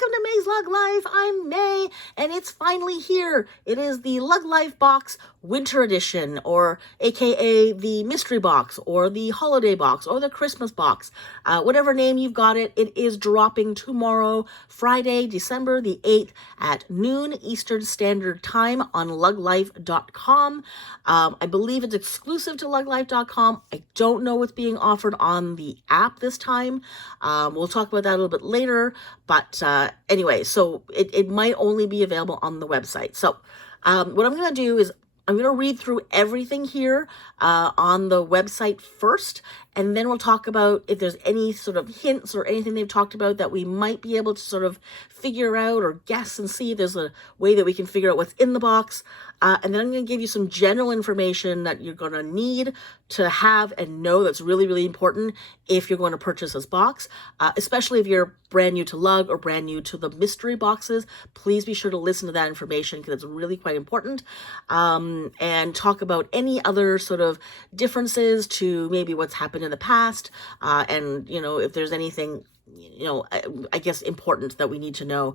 welcome to May's Lug Life. I'm May, and it's finally here. It is the Lug Life Box Winter Edition, or aka the Mystery Box, or the Holiday Box, or the Christmas Box. Whatever name you've got it, it is dropping tomorrow, Friday, December the 8th at noon Eastern Standard Time on luglife.com. I believe it's exclusive to luglife.com. I don't know what's being offered on the app this time. We'll talk about that a little bit later, but anyway, so it might only be available on the website. So what I'm going to do is I'm going to read through everything here on the website first, and then we'll talk about if there's any sort of hints or anything they've talked about that we might be able to sort of figure out or guess and see if there's a way that we can figure out what's in the box. And then I'm going to give you some general information that you're going to need to have and know that's really, really important if you're going to purchase this box, especially if you're brand new to Lug or brand new to the mystery boxes. Please be sure to listen to that information because it's really quite important, and talk about any other sort of differences to maybe what's happened in the past, and, you know, if there's anything, you know, I guess important that we need to know,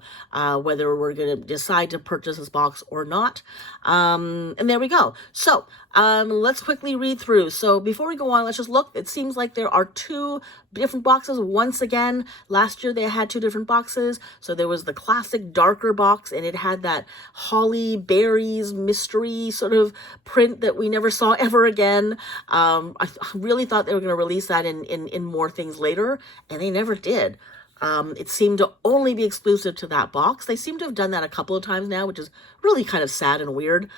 whether we're going to decide to purchase this box or not. And there we go. So let's quickly read through. So before we go on, let's just look. It seems like there are two different boxes. Once again, last year they had two different boxes. So there was the classic darker box, and it had that holly berries mystery sort of print that we never saw ever again. I really thought they were going to release that in more things later, and they never did. It seemed to only be exclusive to that box. They seem to have done that a couple of times now, which is really kind of sad and weird,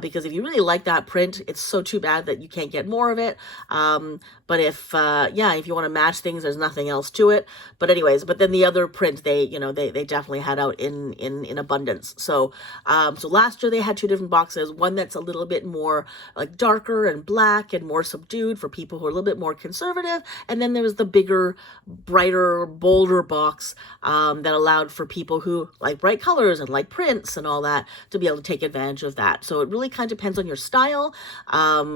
because if you really like that print, it's so too bad that you can't get more of it. But if you want to match things, there's nothing else to it. But anyways, but then the other print, they definitely had out in abundance. So last year they had two different boxes, one that's a little bit more like darker and black and more subdued for people who are a little bit more conservative. And then there was the bigger, brighter, bolder box that allowed for people who like bright colors and like prints and all that to be able to take advantage of that. So it really kind of depends on your style,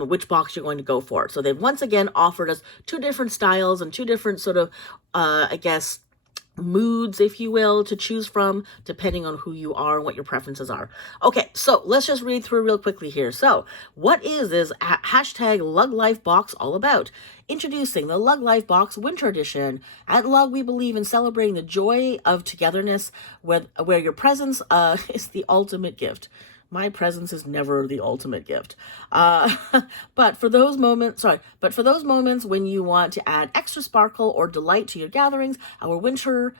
which box you're going to go for. So they've once again offered us two different styles and two different sort of, I guess, moods, if you will, to choose from, depending on who you are and what your preferences are. Okay, so let's just read through real quickly here. So what is this hashtag Lug Life box all about? Introducing the Lug Life Box Winter Edition. At Lug, we believe in celebrating the joy of togetherness, where your presence is the ultimate gift. My presence is never the ultimate gift. But for those moments when you want to add extra sparkle or delight to your gatherings, our winter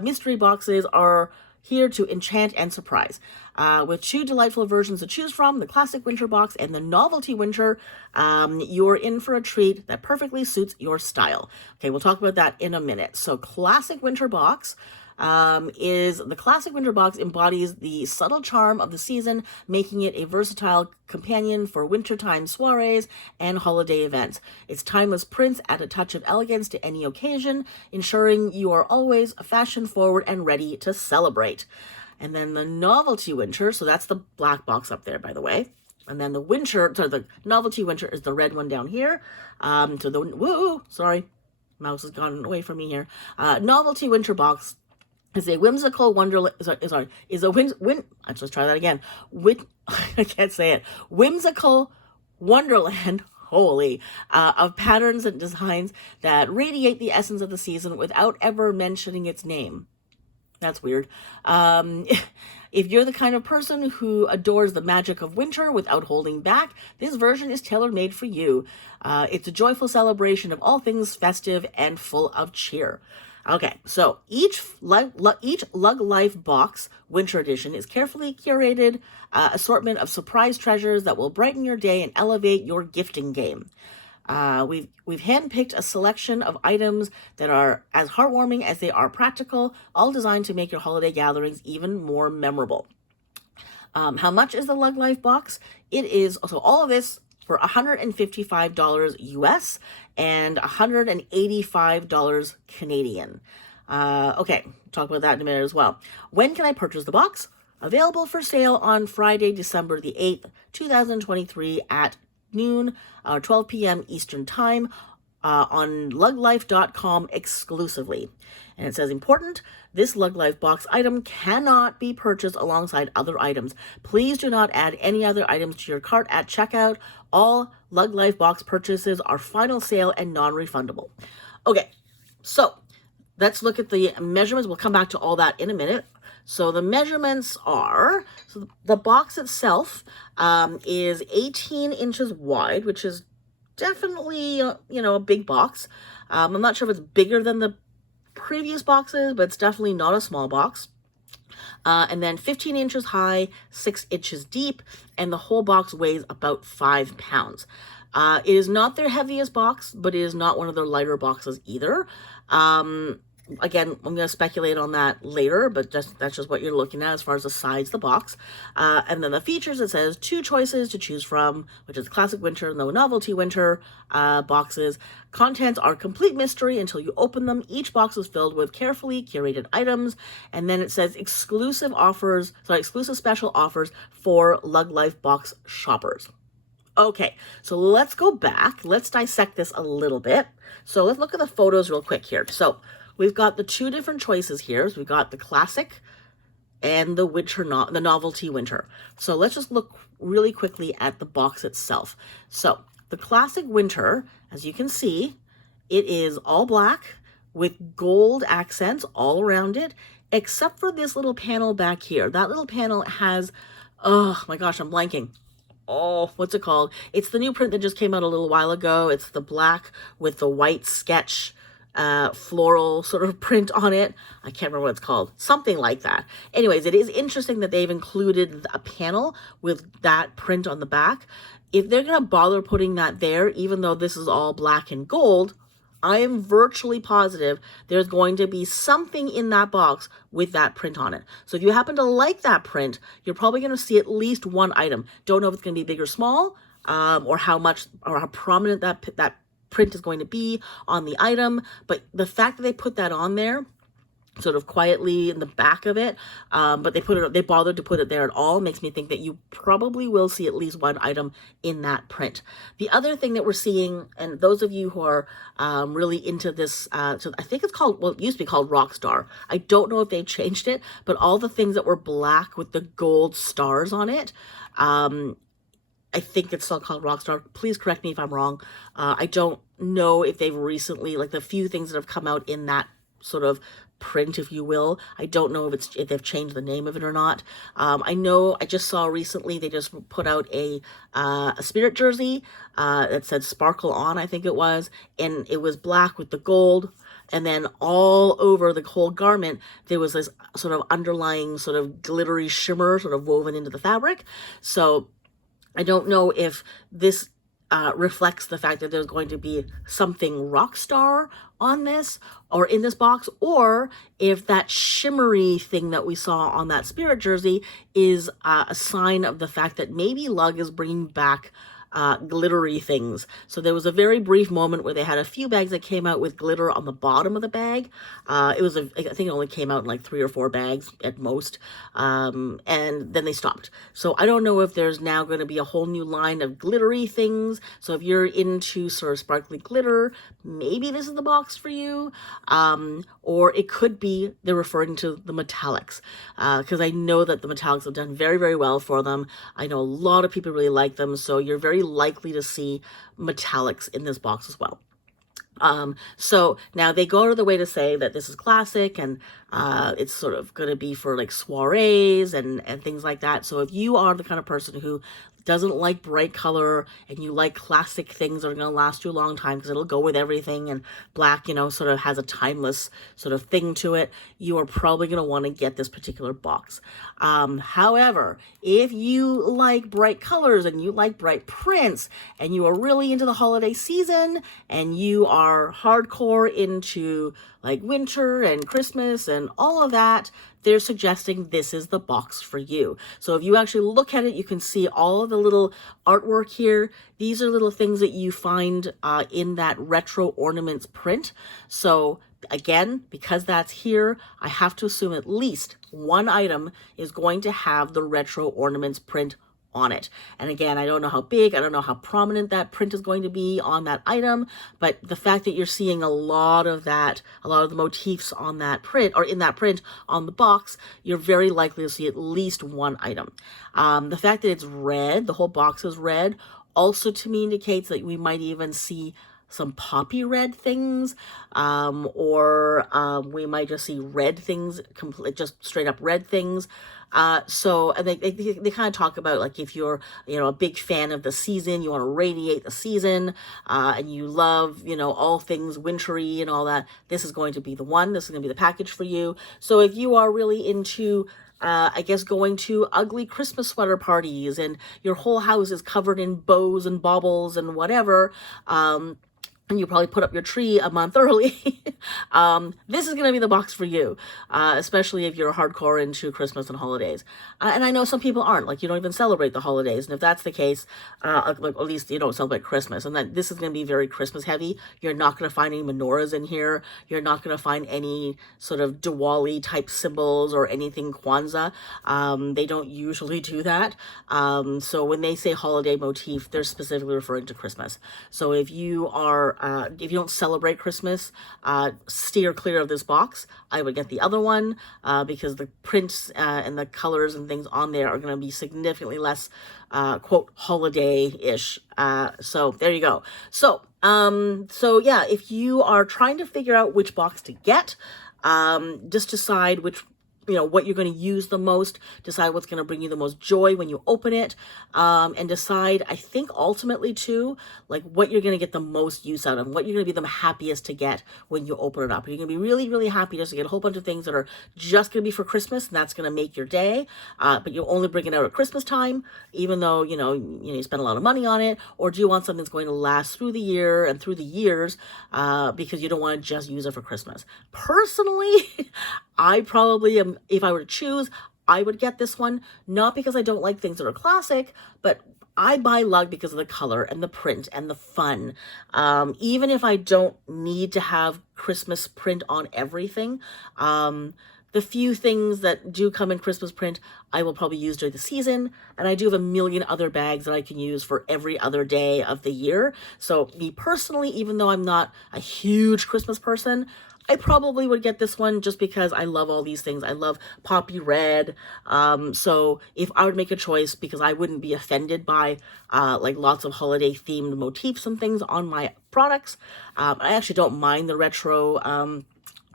mystery boxes are here to enchant and surprise. With two delightful versions to choose from, the classic winter box and the novelty winter, you're in for a treat that perfectly suits your style. Okay, we'll talk about that in a minute. So classic winter box embodies the subtle charm of the season, making it a versatile companion for wintertime soirees and holiday events. Its timeless prints add a touch of elegance to any occasion, ensuring you are always fashion forward and ready to celebrate. And then the novelty winter, so that's the black box up there, by the way. And then the novelty winter is the red one down here. Mouse has gone away from me here. Novelty winter box is a whimsical wonderland. Let's try that again. I can't say it. Whimsical wonderland, of patterns and designs that radiate the essence of the season without ever mentioning its name. That's weird. If you're the kind of person who adores the magic of winter without holding back, this version is tailor-made for you. It's a joyful celebration of all things festive and full of cheer. Okay, so each Lug Life Box Winter Edition is carefully curated assortment of surprise treasures that will brighten your day and elevate your gifting game. We've handpicked a selection of items that are as heartwarming as they are practical, all designed to make your holiday gatherings even more memorable. How much is the Lug Life box? It is, so all of this for $155 US and $185 Canadian. Okay, talk about that in a minute as well. When can I purchase the box? Available for sale on Friday, December the 8th, 2023 at noon, 12 p.m. Eastern Time on luglife.com exclusively. And it says, important, this LugLife box item cannot be purchased alongside other items. Please do not add any other items to your cart at checkout. All LugLife box purchases are final sale and non-refundable. Okay, so let's look at the measurements. We'll come back to all that in a minute. So the measurements are, so the box itself is 18 inches wide, which is definitely, a big box. I'm not sure if it's bigger than the previous boxes, but it's definitely not a small box. And then 15 inches high, 6 inches deep, and the whole box weighs about 5 pounds. It is not their heaviest box, but it is not one of their lighter boxes either. Again, I'm going to speculate on that later, but that's just what you're looking at as far as the size of the box. And then the features, it says 2 choices to choose from, which is classic winter and the novelty winter boxes. Contents are complete mystery until you open them. Each box is filled with carefully curated items. And then it says exclusive special offers for LugLife box shoppers. Okay, so let's go back. Let's dissect this a little bit. So let's look at the photos real quick here. So we've got the 2 different choices here. So we've got the classic and the winter, the novelty winter. So let's just look really quickly at the box itself. So the classic winter, as you can see, it is all black with gold accents all around it, except for this little panel back here. That little panel has, oh my gosh, I'm blanking. Oh, what's it called? It's the new print that just came out a little while ago. It's the black with the white sketch floral sort of print on it. I can't remember what it's called. Something like that. Anyways, it is interesting that they've included a panel with that print on the back. If they're going to bother putting that there, even though this is all black and gold, I am virtually positive there's going to be something in that box with that print on it. So if you happen to like that print, you're probably going to see at least one item. Don't know if it's going to be big or small, or how much or how prominent that print is going to be on the item. But the fact that they put that on there sort of quietly in the back of it, but they bothered to put it there at all, makes me think that you probably will see at least one item in that print. The other thing that we're seeing, and those of you who are really into this, so I think it's called, well, it used to be called Rockstar. I don't know if they changed it, but all the things that were black with the gold stars on it, I think it's still called Rockstar. Please correct me if I'm wrong. I don't know if they've recently, like the few things that have come out in that sort of print, if you will, I don't know if they've changed the name of it or not. I know I just saw recently they just put out a spirit jersey that said Sparkle On, I think it was, and it was black with the gold, and then all over the whole garment there was this sort of underlying sort of glittery shimmer sort of woven into the fabric. So I don't know if this reflects the fact that there's going to be something rock star on this or in this box, or if that shimmery thing that we saw on that spirit jersey is a sign of the fact that maybe Lug is bringing back glittery things. So there was a very brief moment where they had a few bags that came out with glitter on the bottom of the bag. I think it only came out in like 3 or 4 bags at most. And then they stopped. So I don't know if there's now going to be a whole new line of glittery things. So if you're into sort of sparkly glitter, maybe this is the box for you. Or it could be they're referring to the metallics, because I know that the metallics have done very, very well for them. I know a lot of people really like them. So you're very likely to see metallics in this box as well. So now they go to the way to say that this is classic and it's sort of going to be for like soirees and things like that. So if you are the kind of person who doesn't like bright color and you like classic things that are going to last you a long time because it'll go with everything, and black, sort of has a timeless sort of thing to it, you are probably going to want to get this particular box. However, if you like bright colors and you like bright prints and you are really into the holiday season and you are hardcore into like winter and Christmas and all of that, they're suggesting this is the box for you. So if you actually look at it, you can see all of the little artwork here. These are little things that you find in that retro ornaments print. So again, because that's here, I have to assume at least one item is going to have the retro ornaments print on it. And again, I don't know how big, I don't know how prominent that print is going to be on that item, but the fact that you're seeing a lot of the motifs on that print, or in that print on the box, you're very likely to see at least one item. The fact that it's red, the whole box is red, also to me indicates that we might even see some poppy red things, or we might just see red things, just straight up red things. And they kind of talk about, like, if you're, a big fan of the season, you want to radiate the season, and you love, all things wintry and all that, this is going to be the one. This is going to be the package for you. So if you are really into, I guess, going to ugly Christmas sweater parties and your whole house is covered in bows and baubles and whatever, and you probably put up your tree a month early, this is going to be the box for you, especially if you're hardcore into Christmas and holidays. And I know some people aren't, like, you don't even celebrate the holidays. And if that's the case, like, at least you don't celebrate Christmas. And that this is going to be very Christmas heavy. You're not going to find any menorahs in here. You're not going to find any sort of Diwali type symbols or anything Kwanzaa. They don't usually do that. So when they say holiday motif, they're specifically referring to Christmas. So if you don't celebrate Christmas, steer clear of this box. I would get the other one, because the prints and the colors and things on there are going to be significantly less, quote, holiday-ish. So there you go. So yeah, if you are trying to figure out which box to get, just decide what you're going to use the most, decide what's going to bring you the most joy when you open it, and decide, I think, ultimately too, like, what you're going to get the most use out of, what you're going to be the happiest to get when you open it up. You're going to be really, really happy just to get a whole bunch of things that are just going to be for Christmas, and that's going to make your day, but you'll only bring it out at Christmas time, even though, you spend a lot of money on it. Or do you want something that's going to last through the year and through the years, because you don't want to just use it for Christmas? Personally, I probably am, if I were to choose, I would get this one, not because I don't like things that are classic, but I buy Lug because of the color and the print and the fun. Even if I don't need to have Christmas print on everything, the few things that do come in Christmas print, I will probably use during the season. And I do have a million other bags that I can use for every other day of the year. So me personally, even though I'm not a huge Christmas person, I probably would get this one just because I love all these things. I love poppy red. So if I would make a choice, because I wouldn't be offended by like lots of holiday themed motifs and things on my products. I actually don't mind the retro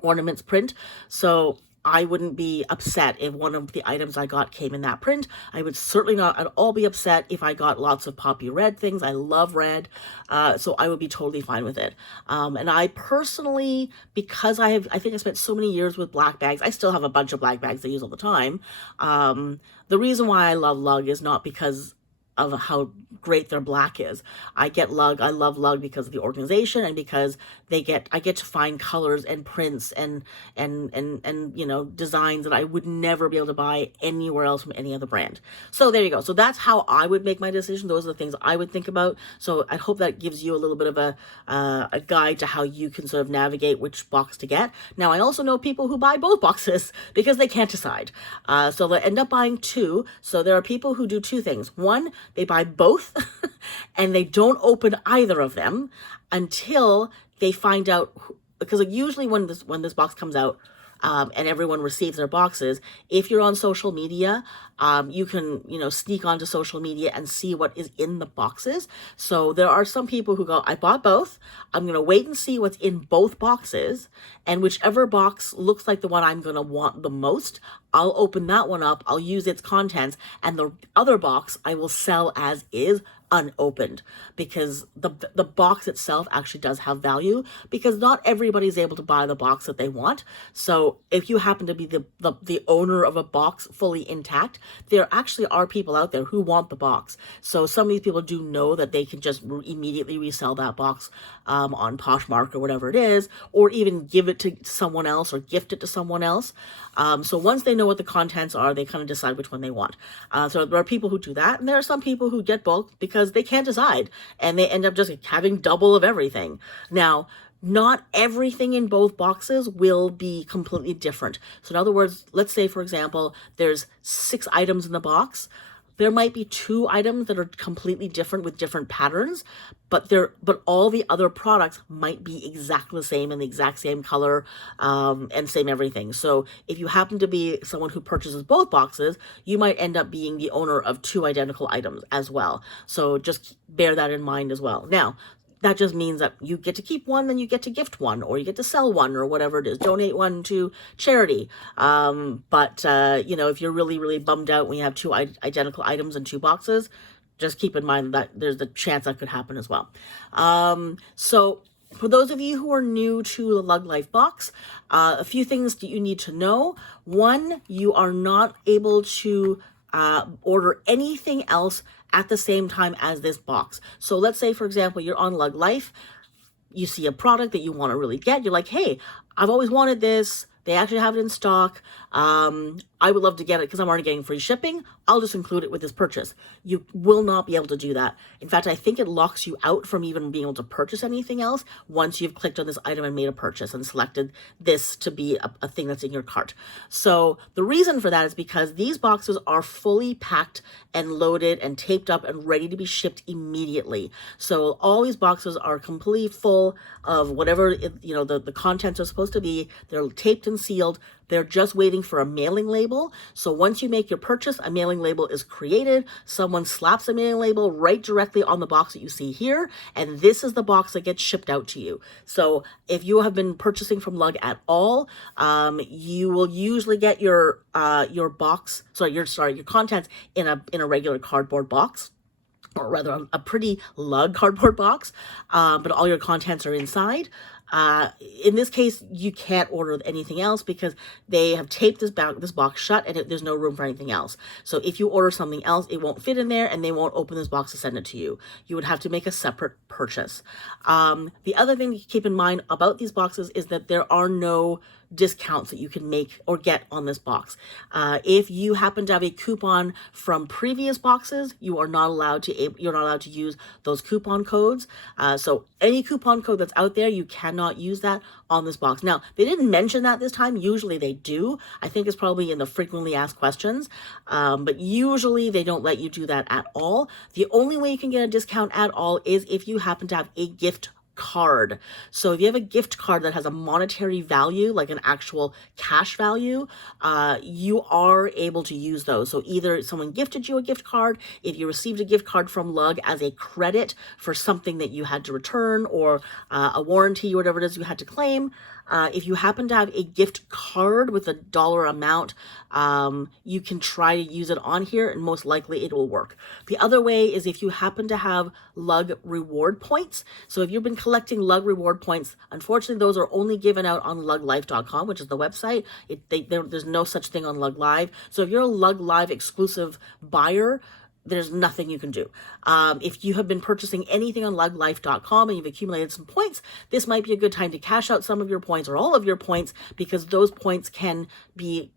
ornaments print. So I wouldn't be upset if one of the items I got came in that print. I would certainly not at all be upset if I got lots of poppy red things. I love red. So I would be totally fine with it. And I personally, because I think I spent so many years with black bags, I still have a bunch of black bags I use all the time. The reason why I love Lug is not because of how great their black is. I love Lug because of the organization and because I get to find colors and prints and designs that I would never be able to buy anywhere else from any other brand. So there you go. So that's how I would make my decision. Those are the things I would think about. So I hope that gives you a little bit of a guide to how you can sort of navigate which box to get. Now, I also know people who buy both boxes because they can't decide. So they end up buying two. So there are people who do two things. One, they buy both and they don't open either of them until they find out, because usually when this box comes out, and everyone receives their boxes, if you're on social media, you can, sneak onto social media and see what is in the boxes. So there are some people who go, I bought both. I'm going to wait and see what's in both boxes. And whichever box looks like the one I'm going to want the most, I'll open that one up. I'll use its contents. And the other box I will sell as is, unopened, because the box itself actually does have value, because not everybody's able to buy the box that they want. So if you happen to be the owner of a box fully intact, there actually are people out there who want the box. So some of these people do know that they can just immediately resell that box on Poshmark or whatever it is, or even give it to someone else or gift it to someone else. So once they know what the contents are, they kind of decide which one they want. So there are people who do that, and there are some people who get both because they can't decide, and they end up just having double of everything. Now, not everything in both boxes will be completely different. So in other words, let's say, for example, there's 6 items in the box. there might be 2 items that are completely different with different patterns, but all the other products might be exactly the same and the exact same color, and same everything. So if you happen to be someone who purchases both boxes, you might end up being the owner of 2 identical items as well. So just bear that in mind as well. Now, that just means that you get to keep one, then you get to gift one, or you get to sell one, or whatever it is, donate one to charity. But if you're really, really bummed out when you have 2 identical items in 2 boxes, just keep in mind that there's a chance that could happen as well. So for those of you who are new to the LugLife box, a few things that you need to know. One, you are not able to order anything else at the same time as this box. So let's say, for example, you're on LugLife, you see a product that you want to really get. You're like, hey, I've always wanted this. They actually have it in stock. I would love to get it because I'm already getting free shipping. I'll just include it with this purchase. You will not be able to do that. In fact, I think it locks you out from even being able to purchase anything else once you've clicked on this item and made a purchase and selected this to be a thing that's in your cart. So the reason for that is because these boxes are fully packed and loaded and taped up and ready to be shipped immediately. So all these boxes are completely full of whatever the contents are supposed to be. They're taped and sealed. They're just waiting for a mailing label. So once you make your purchase, a mailing label is created. Someone slaps a mailing label right directly on the box that you see here, and this is the box that gets shipped out to you. So if you have been purchasing from Lug at all, you will usually get your contents in a regular cardboard box, or rather a pretty Lug cardboard box, but all your contents are inside. In this case, you can't order anything else because they have taped this box shut, and there's no room for anything else. So if you order something else, it won't fit in there, and they won't open this box to send it to you. You would have to make a separate purchase. The other thing to keep in mind about these boxes is that there are no discounts that you can make or get on this box. If you happen to have a coupon from previous boxes, you're not allowed to use those coupon codes. So any coupon code that's out there, you cannot use that on this box. Now, they didn't mention that this time. Usually they do. I think it's probably in the frequently asked questions. But usually they don't let you do that at all. The only way you can get a discount at all is if you happen to have a gift card. So if you have a gift card that has a monetary value, like an actual cash value, you are able to use those. So either someone gifted you a gift card, if you received a gift card from Lug as a credit for something that you had to return, or a warranty or whatever it is you had to claim, if you happen to have a gift card with a dollar amount, you can try to use it on here, and most likely it will work. The other way is if you happen to have Lug reward points. So if you've been collecting Lug reward points, unfortunately, those are only given out on luglife.com, which is the website. There's no such thing on Lug Live. So if you're a Lug Live exclusive buyer, there's nothing you can do. If you have been purchasing anything on luglife.com and you've accumulated some points, this might be a good time to cash out some of your points or all of your points, because those points can be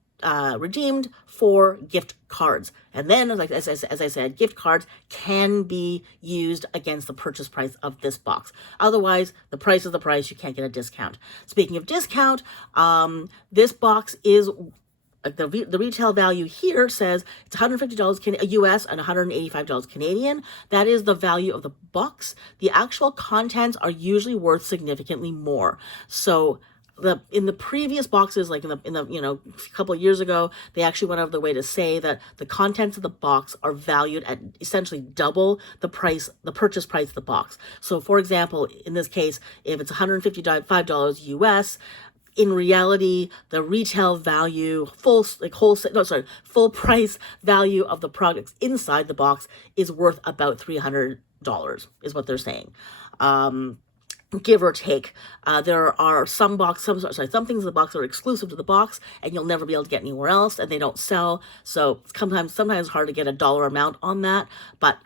redeemed for gift cards. And then, as I said, gift cards can be used against the purchase price of this box. Otherwise, the price is the price. You can't get a discount. Speaking of discount, this box is... The retail value here says it's $150 US and $185 Canadian. That is the value of the box. The actual contents are usually worth significantly more. So in the previous boxes, like in the a couple of years ago, they actually went out of their way to say that the contents of the box are valued at essentially double the purchase price of the box. So for example, in this case, if it's $155 US, in reality, the retail value, full price value of the products inside the box is worth about $300, is what they're saying. Give or take. There are some things in the box that are exclusive to the box, and you'll never be able to get anywhere else, and they don't sell. So it's sometimes hard to get a dollar amount on that. But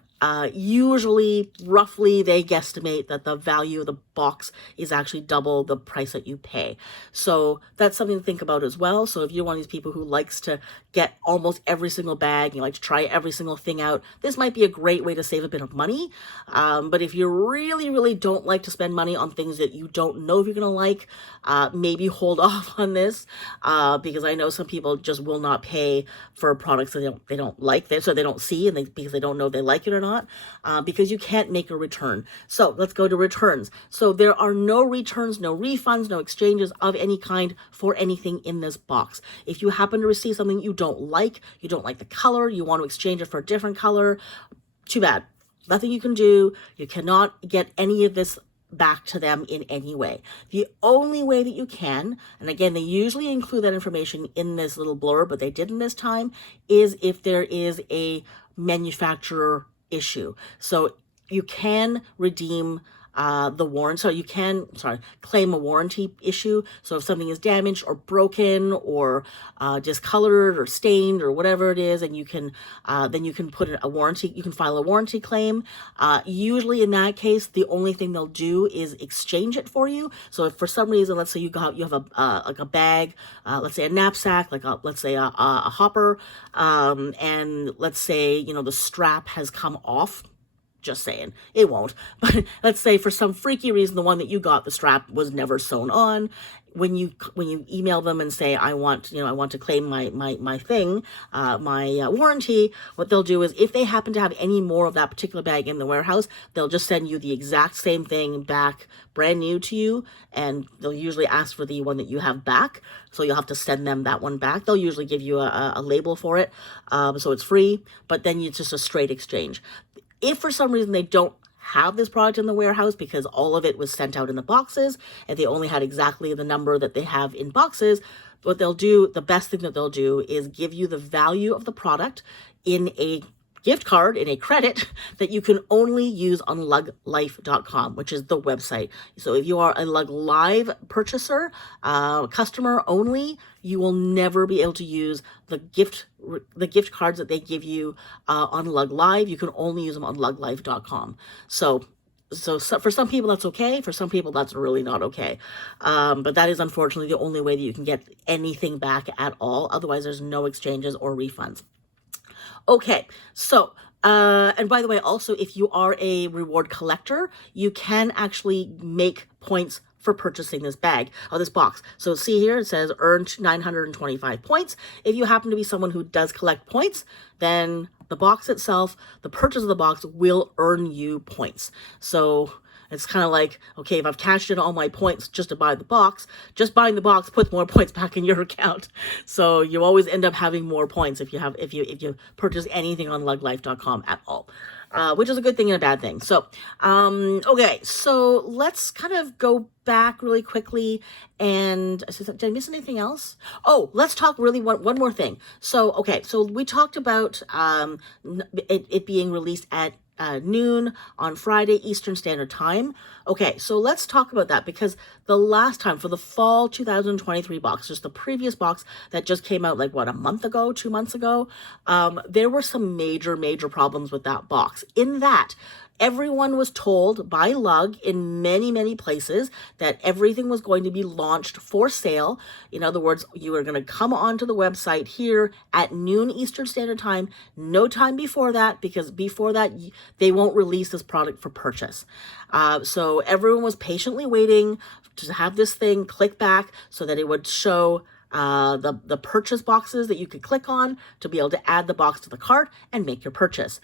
Usually, roughly, they guesstimate that the value of the box is actually double the price that you pay. So that's something to think about as well. So if you're one of these people who likes to get almost every single bag, you like to try every single thing out, this might be a great way to save a bit of money. But if you really, really don't like to spend money on things that you don't know if you're going to like, maybe hold off on this, because I know some people just will not pay for products that they don't like, so they don't see, and because they don't know if they like it or not, because you can't make a return. So let's go to returns. So there are no returns, no refunds, no exchanges of any kind for anything in this box. If you happen to receive something you don't like the color, you want to exchange it for a different color, too bad. Nothing you can do. You cannot get any of this back to them in any way. The only way that you can, and again, they usually include that information in this little blurb, but they didn't this time, is if there is a manufacturer issue. So you can redeem the warrant. So you can, claim a warranty issue. So if something is damaged or broken or discolored or stained or whatever it is, and you can, then you can put a warranty, you can file a warranty claim. Usually in that case, the only thing they'll do is exchange it for you. So if for some reason, let's say you have like a bag, let's say a knapsack, let's say a hopper, and let's say, the strap has come off. Just saying, it won't. But let's say for some freaky reason, the one that you got, the strap was never sewn on. When you email them and say, I want to claim my warranty, what they'll do is, if they happen to have any more of that particular bag in the warehouse, they'll just send you the exact same thing back, brand new to you, and they'll usually ask for the one that you have back. So you'll have to send them that one back. They'll usually give you a label for it, so it's free, but then it's just a straight exchange. If for some reason they don't have this product in the warehouse because all of it was sent out in the boxes and they only had exactly the number that they have in boxes, what they'll do, the best thing that they'll do is give you the value of the product in a gift card, in a credit that you can only use on LugLife.com, which is the website. So if you are a LugLive purchaser, customer only, you will never be able to use the gift cards that they give you on LugLive. You can only use them on LugLife.com. So for some people that's okay. For some people that's really not okay. But that is unfortunately the only way that you can get anything back at all. Otherwise, there's no exchanges or refunds. Okay, so, and by the way, also, if you are a reward collector, you can actually make points for purchasing this bag or this box. So see here, it says earned 925 points. If you happen to be someone who does collect points, then the box itself, the purchase of the box will earn you points. So it's kind of like, okay, if I've cashed in all my points just to buy the box, just buying the box puts more points back in your account. So you always end up having more points if you purchase anything on luglife.com at all. Which is a good thing and a bad thing. So, okay, so let's kind of go back really quickly. And did I miss anything else? Oh, let's talk really one more thing. So, okay, so we talked about it being released at noon on Friday Eastern Standard Time. Okay, so let's talk about that, because the last time for the fall 2023 box, just the previous box that just came out like what, a month ago, 2 months ago, there were some major problems with that box, in that everyone was told by Lug in many places that everything was going to be launched for sale. In other words, you were going to come onto the website here at noon Eastern Standard Time, no time before that, because before that, they won't release this product for purchase. So everyone was patiently waiting to have this thing click back so that it would show the purchase boxes that you could click on to be able to add the box to the cart and make your purchase.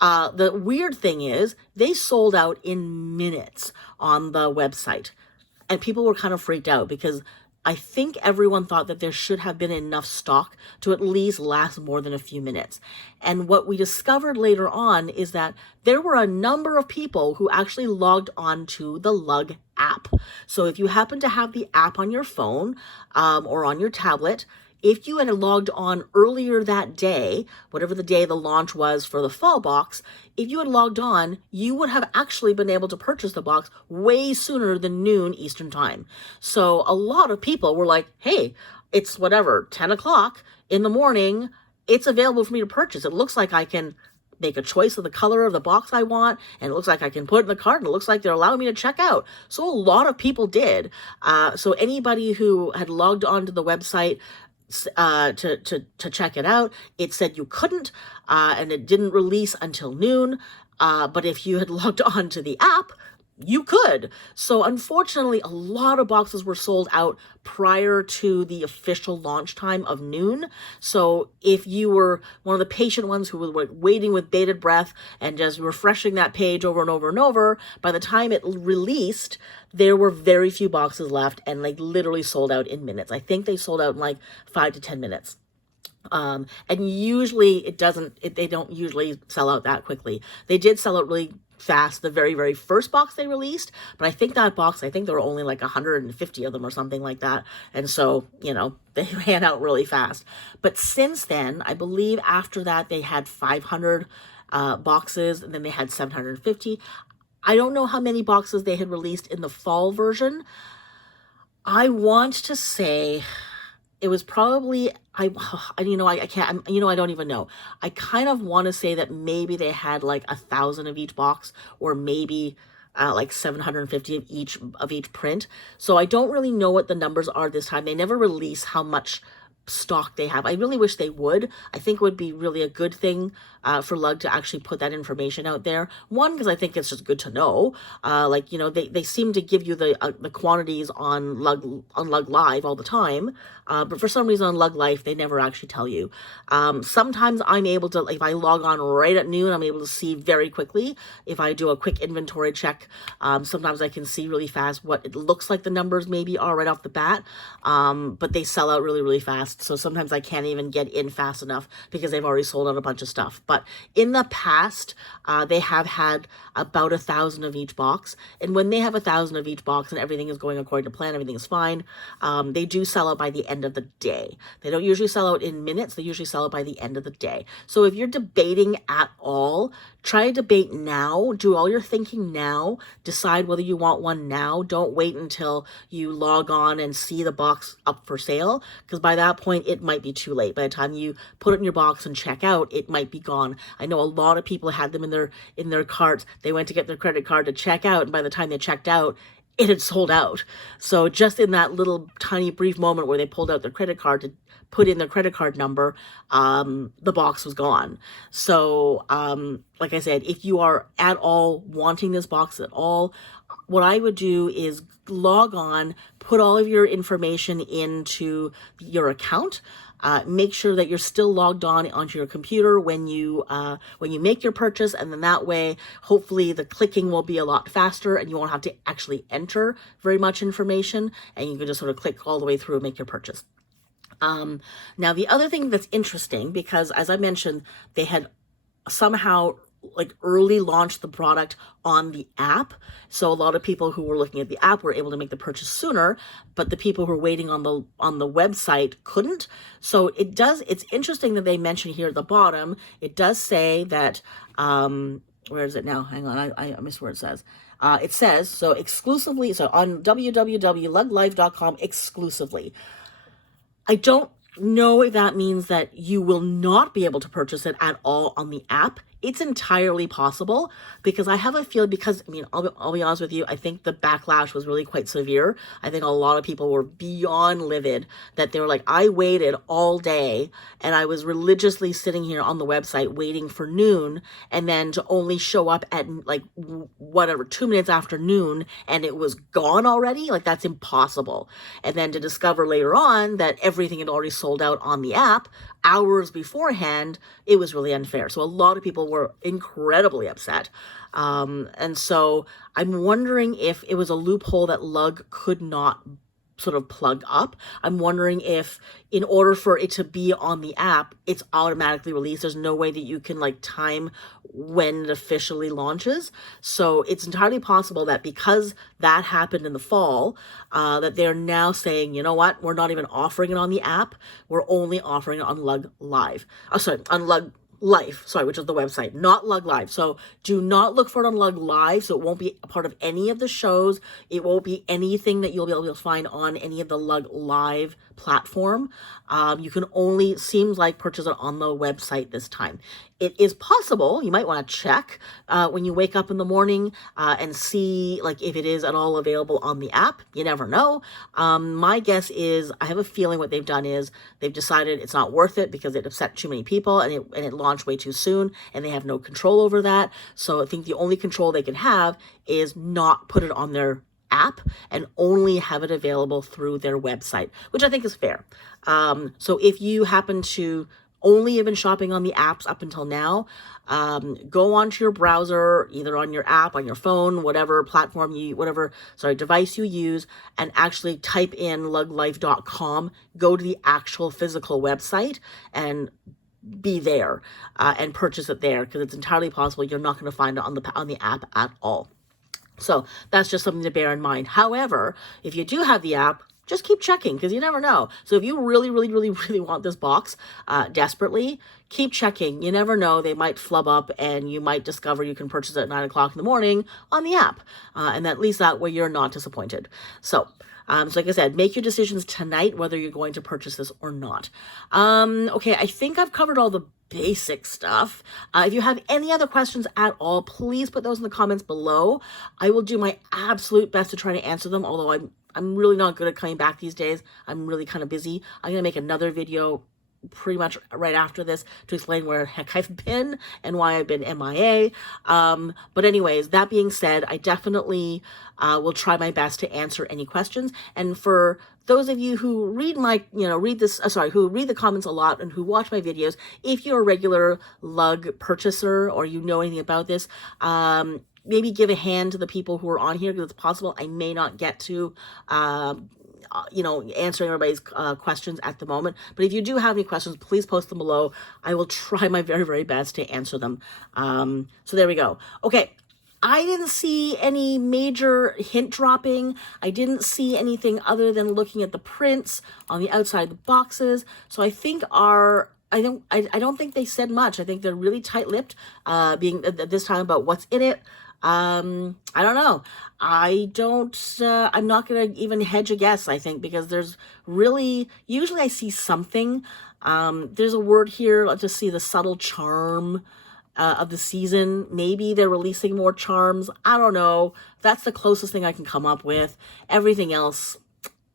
The weird thing is they sold out in minutes on the website, and people were kind of freaked out because I think everyone thought that there should have been enough stock to at least last more than a few minutes. And what we discovered later on is that there were a number of people who actually logged on to the Lug app. So if you happen to have the app on your phone or on your tablet, if you had logged on earlier that day, whatever the day the launch was for the fall box, if you had logged on, you would have actually been able to purchase the box way sooner than noon Eastern Time. So a lot of people were like, hey, it's whatever, 10 o'clock in the morning, it's available for me to purchase. It looks like I can make a choice of the color of the box I want, and it looks like I can put it in the cart, and it looks like they're allowing me to check out. So a lot of people did. So anybody who had logged onto the website to check it out, it said you couldn't, and it didn't release until noon. But if you had logged on to the app, you could. So unfortunately, a lot of boxes were sold out prior to the official launch time of noon. So if you were one of the patient ones who were waiting with bated breath and just refreshing that page over and over and over, by the time it released, there were very few boxes left and like literally sold out in minutes. I think they sold out in like 5 to 10 minutes. And usually they don't usually sell out that quickly. They did sell out really fast the very, very first box they released, but I think there were only like 150 of them or something like that. And so, they ran out really fast. But since then, I believe after that, they had 500 boxes, and then they had 750. I don't know how many boxes they had released in the fall version. I want to say it was probably, I don't even know. I kind of want to say that maybe they had like 1,000 of each box, or maybe like 750 of each print. So I don't really know what the numbers are this time. They never release how much stock they have. I really wish they would. I think it would be really a good thing for Lug to actually put that information out there. One, because I think it's just good to know. They seem to give you the quantities on LugLife all the time. But for some reason on LugLife, they never actually tell you. Sometimes I'm able to, if I log on right at noon, I'm able to see very quickly. If I do a quick inventory check, sometimes I can see really fast what it looks like the numbers maybe are right off the bat. But they sell out really, really fast. So sometimes I can't even get in fast enough because they've already sold out a bunch of stuff. But in the past, they have had about 1,000 of each box. And when they have 1,000 of each box and everything is going according to plan, everything is fine, they do sell out by the end of the day. They don't usually sell out in minutes. They usually sell out by the end of the day. So if you're debating at all, try to debate now. Do all your thinking now. Decide whether you want one now. Don't wait until you log on and see the box up for sale, because by that point, it might be too late. By the time you put it in your box and check out, it might be gone. I know a lot of people had them in their carts. They went to get their credit card to check out, and by the time they checked out, it had sold out. So just in that little tiny brief moment where they pulled out their credit card to put in their credit card number, the box was gone. So, like I said, if you are at all wanting this box at all, what I would do is log on, put all of your information into your account. Make sure that you're still logged on onto your computer when you make your purchase, and then that way, hopefully the clicking will be a lot faster and you won't have to actually enter very much information, and you can just sort of click all the way through and make your purchase. Now, the other thing that's interesting, because as I mentioned, they had somehow like early launched the product on the app. So a lot of people who were looking at the app were able to make the purchase sooner, but the people who were waiting on the website couldn't. So it's interesting that they mention here at the bottom, it does say that, where is it now? Hang on, I missed where it says. It says, so exclusively, so on www.luglife.com exclusively. I don't know if that means that you will not be able to purchase it at all on the app. It's entirely possible, because I have a feeling, because, I'll be honest with you, I think the backlash was really quite severe. I think a lot of people were beyond livid that they were like, I waited all day and I was religiously sitting here on the website waiting for noon, and then to only show up at like whatever, 2 minutes after noon, and it was gone already. Like, that's impossible. And then to discover later on that everything had already sold out on the app hours beforehand, it was really unfair. So a lot of people were incredibly upset. And so I'm wondering if it was a loophole that Lug could not sort of plug up. I'm wondering if in order for it to be on the app, it's automatically released. There's no way that you can like time when it officially launches. So it's entirely possible that because that happened in the fall, that they're now saying, you know what, we're not even offering it on the app. We're only offering it on LugLife. On LugLife, which is the website, not LugLife. So do not look for it on LugLife. So it won't be a part of any of the shows. It won't be anything that you'll be able to find on any of the LugLife platform. You can only, seems like, purchase it on the website this time. It is possible, you might want to check when you wake up in the morning and see like if it is at all available on the app. You never know. My guess is, I have a feeling what they've done is they've decided it's not worth it because it upset too many people and it launched way too soon and they have no control over that. So I think the only control they can have is not put it on their app and only have it available through their website, which I think is fair. So if you happen to only have been shopping on the apps up until now, go onto your browser, either on your app, on your phone, whatever platform device you use, and actually type in luglife.com, go to the actual physical website and be there and purchase it there, because it's entirely possible you're not going to find it on the app at all. So that's just something to bear in mind. However, if you do have the app, just keep checking, because you never know. So if you really, really, really, really want this box desperately, keep checking. You never know. They might flub up and you might discover you can purchase it at 9 o'clock in the morning on the app. And at least that way you're not disappointed. So like I said, make your decisions tonight whether you're going to purchase this or not. Okay, I think I've covered all the basic stuff. If you have any other questions at all, please put those in the comments below. I will do my absolute best to try to answer them, although I'm really not good at coming back these days. I'm really kind of busy. I'm going to make another video pretty much right after this to explain where heck I've been and why I've been MIA. But anyways, that being said, I definitely will try my best to answer any questions. And for those of you who read who read the comments a lot and who watch my videos, if you're a regular lug purchaser or you know anything about this, maybe give a hand to the people who are on here, because it's possible I may not get to answering everybody's questions at the moment. But if you do have any questions, please post them below. I will try my very, very best to answer them. So there we go. Okay. I didn't see any major hint dropping. I didn't see anything other than looking at the prints on the outside of the boxes. So I think I don't think they said much. I think they're really tight-lipped, being this time about what's in it. I don't know. I'm not going to even hedge a guess, I think, because there's really, usually I see something. There's a word here. Let's just see the subtle charm of the season. Maybe they're releasing more charms. I don't know. That's the closest thing I can come up with. Everything else,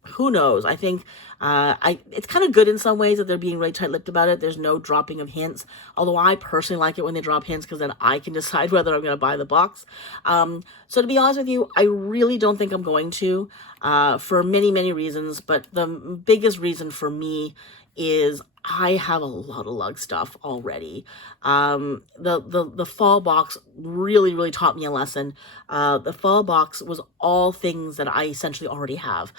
who knows? I think it's kind of good in some ways that they're being really tight-lipped about it. There's no dropping of hints, although I personally like it when they drop hints, because then I can decide whether I'm going to buy the box. So to be honest with you, I really don't think I'm going to, for many, many reasons, but the biggest reason for me is I have a lot of lug stuff already. The fall box really, really taught me a lesson. The fall box was all things that I essentially already have,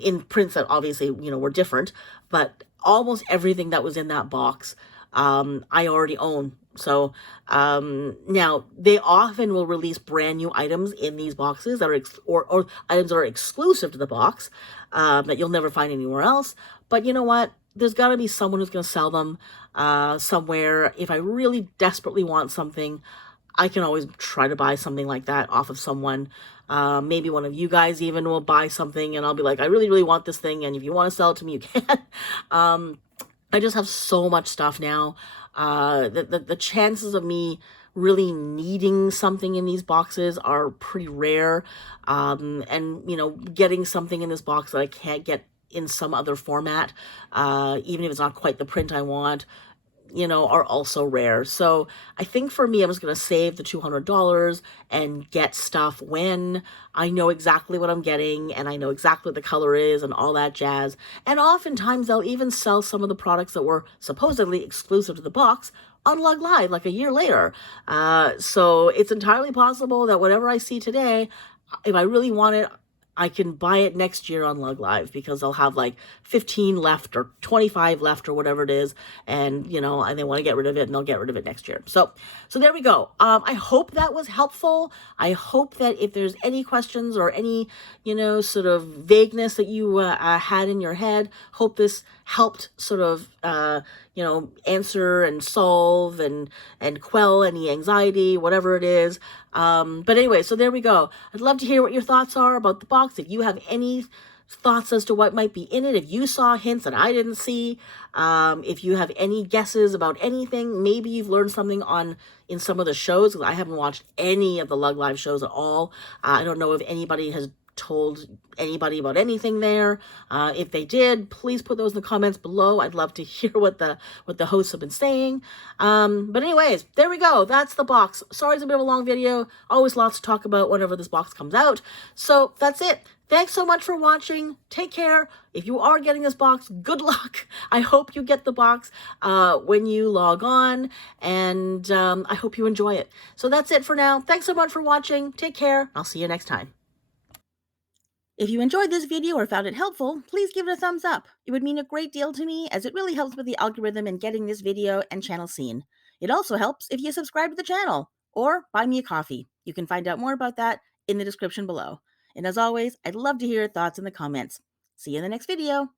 in prints that obviously, were different, but almost everything that was in that box, I already own. So, now they often will release brand new items in these boxes that are, or items that are exclusive to the box, that you'll never find anywhere else. But you know what? There's got to be someone who's going to sell them somewhere. If I really desperately want something, I can always try to buy something like that off of someone. Maybe one of you guys even will buy something and I'll be like, I really, really want this thing. And if you want to sell it to me, you can. I just have so much stuff now. The chances of me really needing something in these boxes are pretty rare. And, getting something in this box that I can't get in some other format, even if it's not quite the print I want, are also rare. So I think for me, I'm just going to save the $200 and get stuff when I know exactly what I'm getting and I know exactly what the color is and all that jazz. And oftentimes they'll even sell some of the products that were supposedly exclusive to the box on LugLife like a year later. So it's entirely possible that whatever I see today, if I really want it, I can buy it next year on LugLife, because they'll have like 15 left or 25 left or whatever it is. And, and they want to get rid of it and they'll get rid of it next year. So there we go. I hope that was helpful. I hope that if there's any questions or any, sort of vagueness that you had in your head, hope this helped sort of, answer and solve and quell any anxiety, whatever it is. But anyway, so there we go. I'd love to hear what your thoughts are about the box. If you have any thoughts as to what might be in it. If you saw hints that I didn't see, if you have any guesses about anything, maybe you've learned something in some of the shows. I haven't watched any of the Lug Live shows at all. I don't know if anybody has told anybody about anything there. If they did, please put those in the comments below. I'd love to hear what the hosts have been saying. But anyways, there we go. That's the box. Sorry it's a bit of a long video. Always lots to talk about whenever this box comes out. So that's it. Thanks so much for watching. Take care. If you are getting this box, good luck. I hope you get the box when you log on, and I hope you enjoy it. So that's it for now. Thanks so much for watching. Take care. I'll see you next time. If you enjoyed this video or found it helpful, please give it a thumbs up. It would mean a great deal to me, as it really helps with the algorithm in getting this video and channel seen. It also helps if you subscribe to the channel or buy me a coffee. You can find out more about that in the description below. And as always, I'd love to hear your thoughts in the comments. See you in the next video.